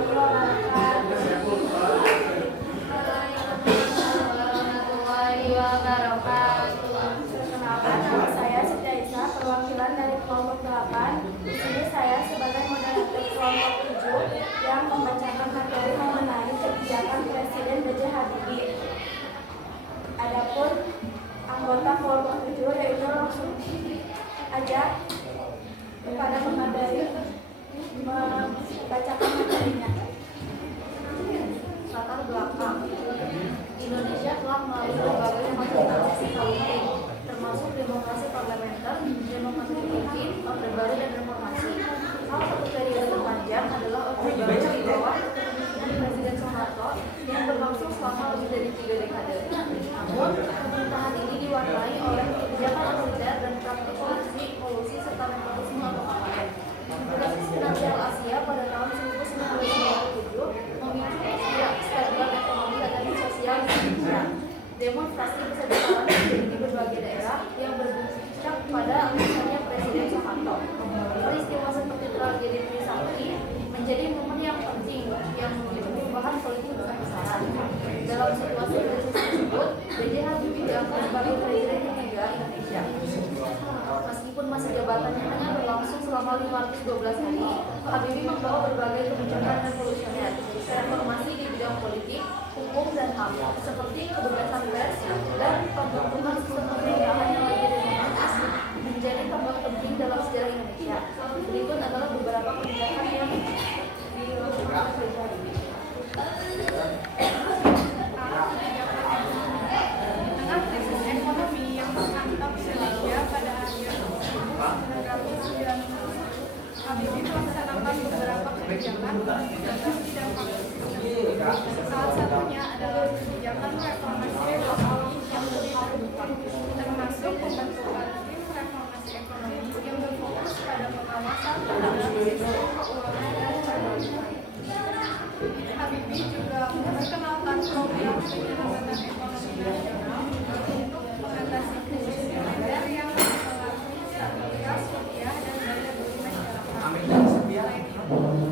warahmatullahi wabarakatuh. Perkenalkan, nama saya Siti Aisyah, perwakilan dari kelompok 8. Di sini saya sebagai moderator kelompok 7 yang membacakan materi mengenai kebijakan Presiden B.J. Habibie. Adapun anggota kelompok 7 yaitu langsung aja kepada pemateri membacakan materinya. Latar belakang. Indonesia telah melalui berbagai macam transisi politik, termasuk demokrasi parlementer, demokrasi pimpin, orde baru, dan reformasi. Salah satu periode terpanjang adalah orde baru di bawah kepemimpinan Presiden Soeharto yang berlangsung selama lebih dari 3 dekade. Namun, pemerintahan ini diwarnai oleh kebijakan otoriter dan praktik kolusi serta nepotisme atau KKN. Integrasi finansial Asia pada tahun 1997 memicu stagnan ekonomi dan sosial di Indonesia. Demonstrasi besar-besaran terjadi di berbagai daerah yang berpuncak pada misalnya Presiden Soeharto. Peristiwa seperti tragedi Trisakti menjadi momen yang penting yang memicu perubahan politik besar-besaran. Dalam situasi krisis tersebut, B.J. Habibie diangkat sebagai Presiden ketiga Indonesia. Meskipun masa jabatannya hanya berlangsung selama 512 hari, Habibie membawa berbagai kebijakan revolusioner, reformasi di bidang politik, hukum, dan HAM, seperti kebebasan pers dan pembentukan sistem pemerintahan yang lebih demokratis menjadi tombak penting dalam sejarah Indonesia. Berikut adalah beberapa kebijakan yang dilakukan oleh Habibie. Di tengah krisis ekonomi yang menghantam Indonesia pada akhir 1990, Habibie melaksanakan beberapa kebijakan dalam bidang vaksinasi. Salah satunya adalah kebijakan reformasi ekonomi yang lebih terbuka, termasuk pembentukan tim reformasi ekonomi yang berfokus pada pengawasan terhadap sistem keuangan dan pemerintahan. Habibie juga memperkenalkan program penyelenggaraan ekonomi nasional untuk mengatasi krisis moneter yang mempengaruhi stabilitas rupiah dan daya beli masyarakat. Selain itu,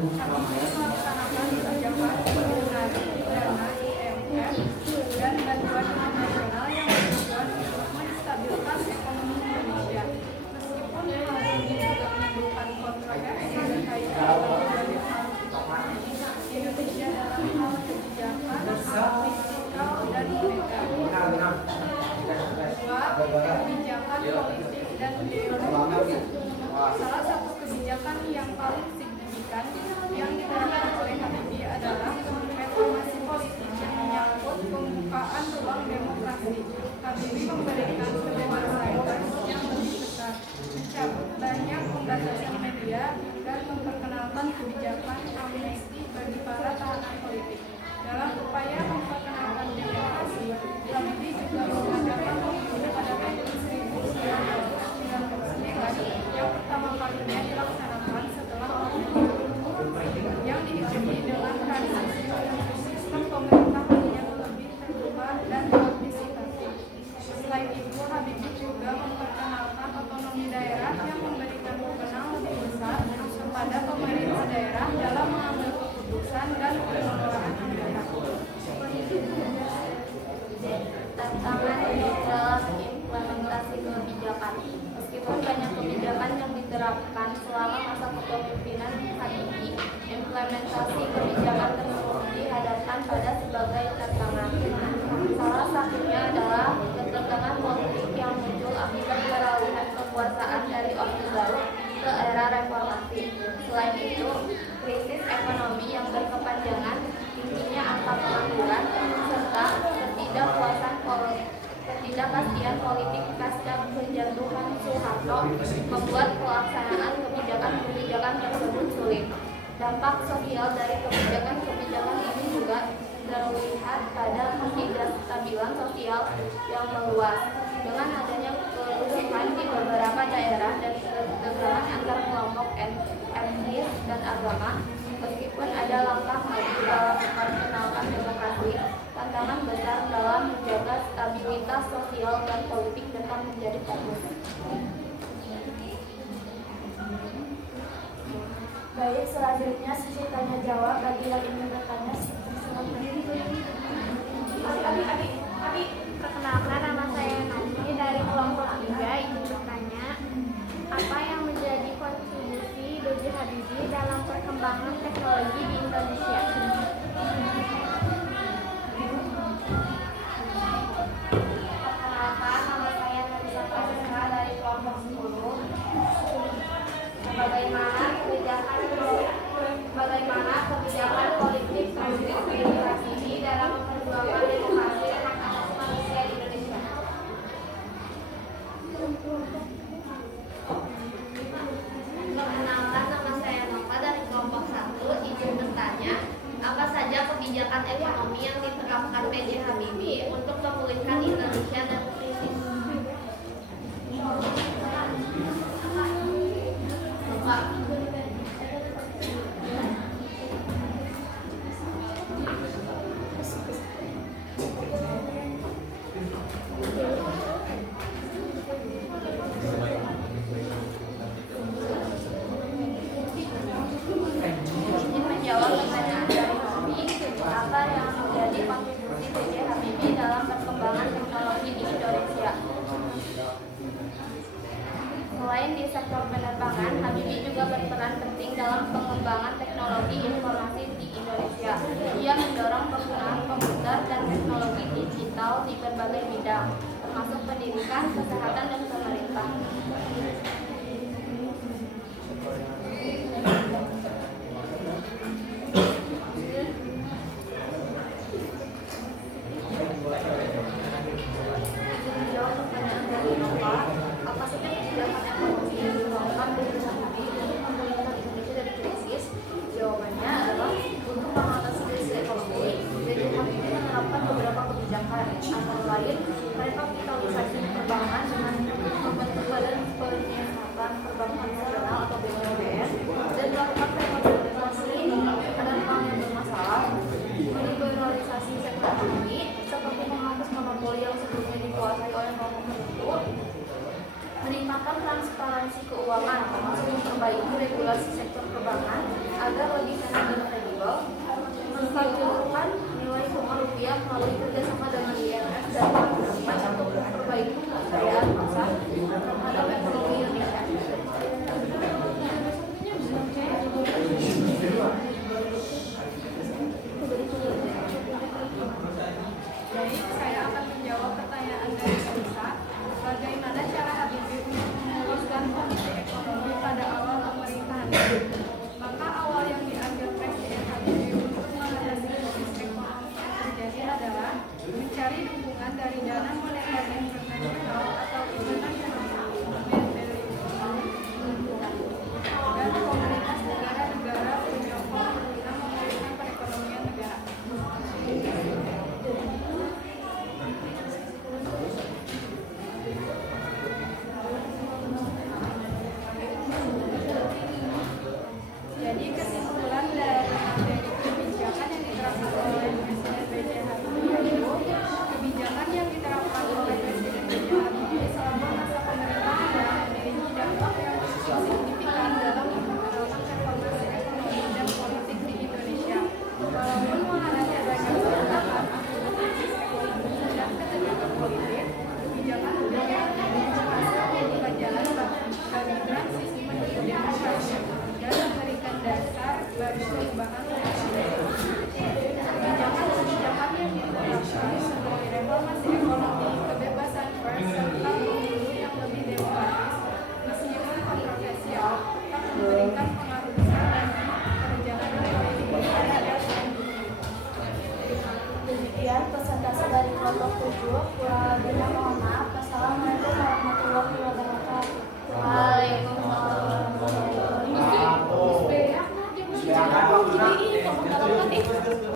Habibie melaksanakan kebijakan penggunaan dana IMF dan bantuan internasional yang bertujuan untuk menstabilkan ekonomi Indonesia. Meskipun hal ini juga menimbulkan kontroversi terkait dengan berbagai hal Indonesia dalam hal kebijakan, fiskal, dan moneter. Dua, kebijakan politik dan ideologi. Salah satu kebijakan yang paling signifikan yang diterapkan oleh Habibie adalah reformasi politik yang menyangkut pembukaan ruang demokrasi. Habibie memberikan kebebasan pers yang lebih besar, mencabut banyak pembatasan media, dan memperkenalkan kebijakan amnesti bagi para tahanan politik. Dalam upaya memperkenalkan demokrasi, Habibie juga mengadakan pemilu pada tahun 1999 yang pertama kalinya dilaksanakan setelah Orde Baru, yang diikuti dengan transisi menuju sistem pemerintahan yang lebih terbuka dan partisipatif. Selain itu, Habibie juga memperkenalkan otonomi daerah yang memberikan wewenang lebih besar kepada pemerintah daerah dalam mengambil keputusan dan pengelolaan anggaran. Tantangan dalam implementasi kebijakan. Meskipun banyak kebijakan yang diterapkan selama masa kepemimpinan Habibie, implementasi kebijakan tersebut dihadapkan pada sebagai tantangan. Salah satunya adalah ketegangan politik yang muncul akibat peralihan kekuasaan dari Orde Baru ke era reformasi. Selain itu, krisis ekonomi yang berkepanjangan, tingginya angka pengangguran, serta ketidakpastian politik pasca penjatuhan Soeharto membuat pelaksanaan kebijakan tersebut sulit. Dampak sosial dari kebijakan ini juga terlihat pada ketidakstabilan sosial yang meluas. Dengan adanya kerusuhan di beberapa daerah dan ketegangan antar kelompok etnis dan agama, meskipun ada langkah maju dalam memperkenalkan demokrasi, tantangan besar dalam menjaga stabilitas sosial dan politik tetap menjadi fokus. Baik, selanjutnya sesi tanya menjawab bagi yang ingin bertanya. Perkenalkan, nama saya Naomi dari kelompok 3 ingin bertanya, apa yang menjadi kontribusi B.J. Habibie dalam perkembangan teknologi di Indonesia? Perkenalkan, nama saya Nabila Fatima dari kelompok 10. Bagaimana kebijakan politik Presiden B.J. Habibie dalam memperjuangkan demokrasi dan hak asasi manusia di Indonesia? Perkenalkan, nama saya Nova dari kelompok 1 izin bertanya, apa saja kebijakan ekonomi yang diterapkan B.J. Habibie untuk memulihkan Indonesia dari krisis? Ingin menjawab pertanyaan dari Naomi, apa yang menjadi kontribusi B.J. Habibie dalam perkembangan teknologi di Indonesia? Selain di sektor penerbangan, Habibie juga berperan penting dalam pengembangan teknologi informasi di Indonesia. Ia mendorong penggunaan komputer dan teknologi digital di berbagai bidang, termasuk pendidikan, kesehatan, dan pemerintah. Menjawab pertanyaan dari Nova, apa saja kebijakan ekonomi yang dilakukan B.J. Habibie untuk memulihkan Indonesia dari krisis? Jawabannya adalah untuk mengatasi krisis ekonomi, B.J. Habibie menerapkan beberapa kebijakan, antara lain rekapitalisasi perbankan dengan membentuk Badan Penyihatan Perbankan Nasional atau BPPN dan melakukan rekapitalisasi dan bank yang bermasalah, meliberalisasi sektor ekonomi seperti menghapus monopoli yang sebelumnya dikuasai oleh kelompok tertentu, meningkatkan transparansi keuangan termasuk memperbaiki regulasi sektor perbankan agar lebih sehat dan kredibel, menstabilkan nilai tukar rupiah melalui kerjasama dengan IMF dan Bank Dunia untuk memperbaiki kepercayaan pasar terhadap ekonomi Indonesia. Jadi saya akan menjawab pertanyaan dari Lisa. Bagaimana cara Habibie untuk memuluskan kondisi ekonomi pada awal pemerintahan? Maka awal yang diambil Presiden Habibie untuk mengatasi krisis ekonomi yang terjadi adalah mencari dukungan dari Dana Moneter Internasional atau International Monetary Fund dan komunitas negara-negara penyokong guna memulihkan perekonomian negara. Jadi kesimpulan dari kebijakan yang diterapkan oleh Presiden B.J. Habibie yaitu kebijakan yang diterapkan oleh Presiden B.J. Habibie selama masa pemerintahan memiliki dampak yang signifikan dalam memperkenalkan reformasi ekonomi dan politik di Indonesia. Walaupun menghadapi banyak tantangan akibat krisis ekonomi dan ketegangan politik, kebijakan-kebijakan ini berhasil membuka jalan bagi transisi menuju demokrasi dan memberikan dasar bagi perubahan kebijakan-kebijakan yang diterapkan seperti reformasi ekonomi, kebebasan pers, serta pemilu yang lebih demokratis, meskipun kontroversial, tetap memberikan pengaruh besar bagi perjalanan politik Indonesia. Demikian presentasi dari kelompok 7. Kurang lebihnya mohon maaf. Wassalamualaikum warahmatullahi wabarakatuh.